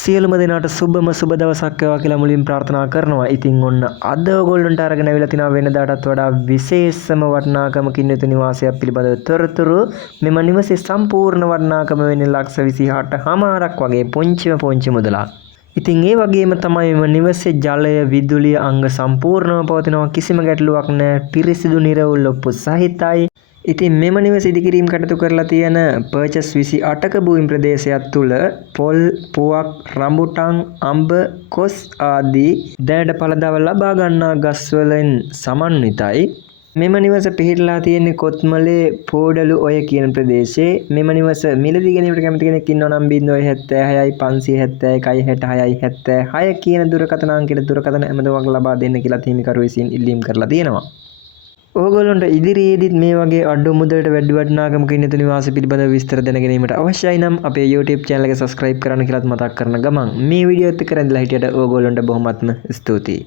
සියලුම දෙනාට සුබම සුබ දවසක් වේවා කියලා මුලින් ප්‍රාර්ථනා කරනවා. ඉතින් ඔන්න අද ඔයගොල්ලන්ට අරගෙන අවිලා තිනවා වෙනදාටත් වඩා විශේෂම වටිනාකමකින් යුතු නිවාසයක් පිළිබඳව තොරතුරු. මෙම නිවසේ සම්පූර්ණ වටිනාකම වෙන්නේ ලක්ෂ 28මාරක් වගේ පුංචි මුදලක්. ඉතින් ඒ වගේම තමයි මෙම නිවසේ ජලය විදුලිය අංග සම්පූර්ණව පවතිනවා. කිසිම ගැටලුවක් නැහැ. පිරිසිදු නිරවුල් ඔප්පු සහිතයි. ඉතින් මෙම නිවස ඉදිකිරීම කටයුතු කරලා තියෙන පර්චස් 28ක භූමි ප්‍රදේශයක් තුල පොල්, පුවක්, රඹුටන්, අඹ, කොස් ආදී දැනට ඵලදාව ලබා ගන්නා ගස් වලින් සමන්විතයි. මෙම නිවස පිහිටලා තියෙන්නේ කොත්මලේ පෝඩලු ඔය කියන ප්‍රදේශයේ. මෙම නිවස මිලදී ගැනීමට කැමති කෙනෙක් ඉන්නවා නම් 076 571 66 76 කියන දුරකථන අංකයට දුරකථන ඇමතුමක් ලබා දෙන්න කියලා තීමිකරු විසින් ඉල්ලීම් කරලා තියෙනවා. ඕගොල්ලන්ට ඉදිරියේදීත් මේ වගේ අඩු මුදලට වැඩි වටිනාකමකින් යුතු නිවාස පිළිබඳව විස්තර දැන ගැනීමට අවශ්‍යයි නම් අපේ YouTube channel එක subscribe කරන්න කියලාත් මතක් කරන ගමන් මේ වීඩියෝ එක කරන් ඉඳලා හිටියට ඕගොල්ලන්ට බොහොමත්ම ස්තුතියි.